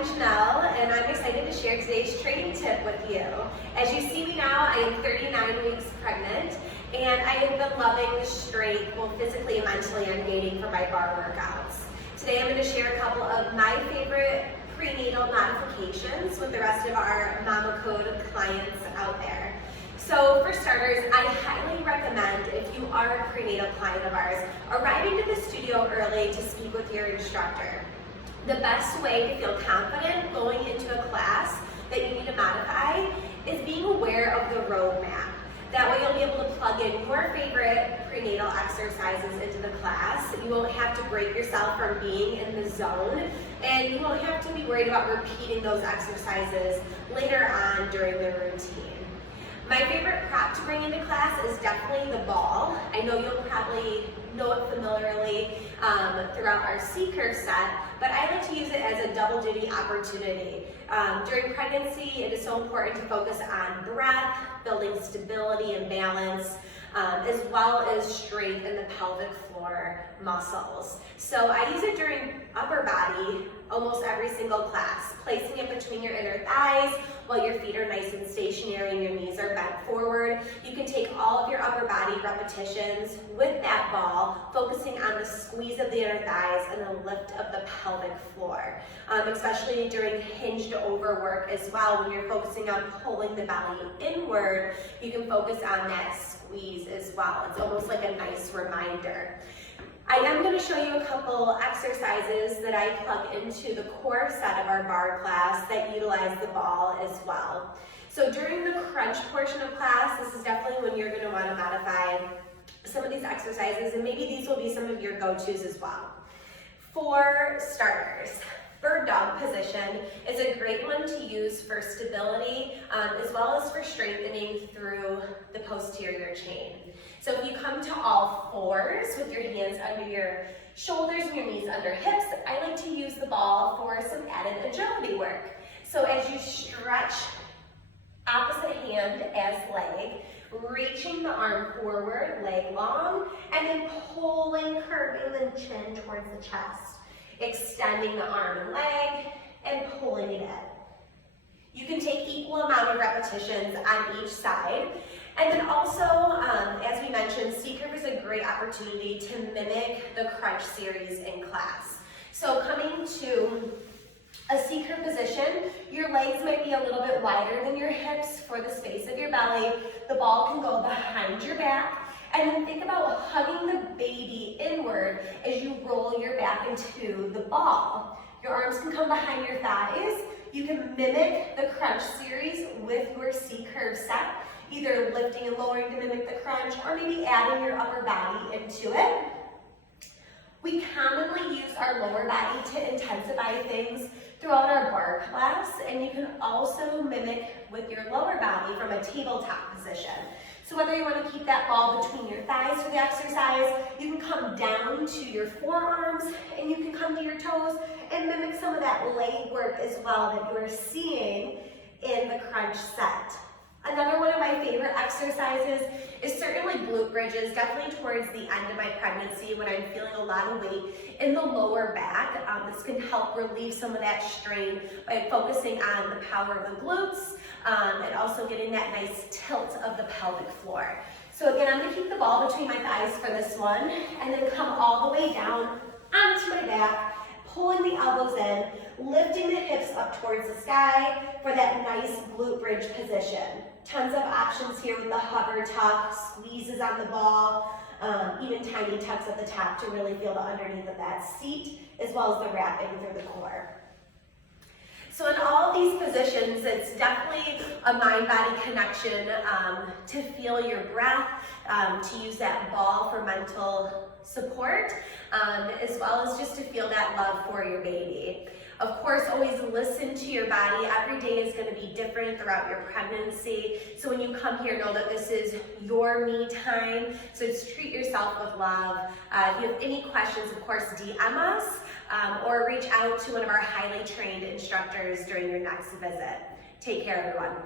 I'm Janelle, and I'm excited to share today's training tip with you. As you see me now, I am 39 weeks pregnant, and I have been loving the strength, both physically and mentally, I'm gaining for my Barre workouts. Today I'm going to share a couple of my favorite prenatal modifications with the rest of our Mama Code clients out there. So for starters, I highly recommend, if you are a prenatal client of ours, arriving to the studio early to speak with your instructor. The best way to feel confident going into a class that you need to modify is being aware of the roadmap. That way you'll be able to plug in your favorite prenatal exercises into the class. You won't have to break yourself from being in the zone, and you won't have to be worried about repeating those exercises later on during the routine. My favorite prop to bring into class is definitely the ball. I know you'll probably know it familiarly throughout our C-curve set, but I like to use it as a double duty opportunity. During pregnancy, it is so important to focus on breath, building stability and balance, as well as strength in the pelvic floor muscles. So I use it during upper body almost every single class, placing it between your inner thighs while your feet are nice and stationary and your knees are bent forward. You can take all of your upper body repetitions with that ball, focusing on the squeeze of the inner thighs and the lift of the pelvic floor, especially during hinged over work as well. When you're focusing on pulling the belly inward, you can focus on that squeeze as well. It's almost like a nice reminder. I am going to show you a couple exercises that I plug into the core set of our Barre class that utilize the ball as well. So during the crunch portion of class, this is definitely when you're going to want to modify some of these exercises, and maybe these will be some of your go-tos as well. For starters, bird dog position is a great one to use for stability as well as for strengthening through the posterior chain. So if you come to all fours with your hands under your shoulders and your knees under hips, I like to use the ball for some added agility work. So as you stretch opposite hand as leg, reaching the arm forward, leg long, and then pulling, curving the chin towards the chest. Extending the arm and leg, and pulling it in. You can take equal amount of repetitions on each side. And then also, as we mentioned, C-curve is a great opportunity to mimic the crunch series in class. So coming to a C-curve position, your legs might be a little bit wider than your hips for the space of your belly. The ball can go behind your back. And then think about hugging the baby inward as you roll your back into the ball. Your arms can come behind your thighs. You can mimic the crunch series with your C-curve set, either lifting and lowering to mimic the crunch, or maybe adding your upper body into it. We commonly use our lower body to intensify things throughout our Barre class, and you can also mimic with your lower body from a tabletop position. So whether you want to keep that ball between your thighs for the exercise, you can come down to your forearms, and you can come to your toes and mimic some of that leg work as well that you are seeing in the crunch set. Another one of my favorite exercises is certainly glute bridges, definitely towards the end of my pregnancy when I'm feeling a lot of weight in the lower back. This can help relieve some of that strain by focusing on the power of the glutes and also getting that nice tilt of the pelvic floor. So again, I'm going to keep the ball between my thighs for this one, and then come all the way down onto my back, pulling the elbows in, lifting the hips up towards the sky for that nice glute bridge position. Tons of options here with the hover tuck, squeezes on the ball, even tiny tucks at the top to really feel the underneath of that seat, as well as the wrapping through the core. So in all of these positions, it's definitely a mind-body connection to feel your breath, to use that ball for mental support, as well as just to feel that love for your baby. Of course, always listen to your body. Every day is going to be different throughout your pregnancy. So when you come here, know that this is your me time. So just treat yourself with love. If you have any questions, of course, DM us or reach out to one of our highly trained instructors during your next visit. Take care, everyone.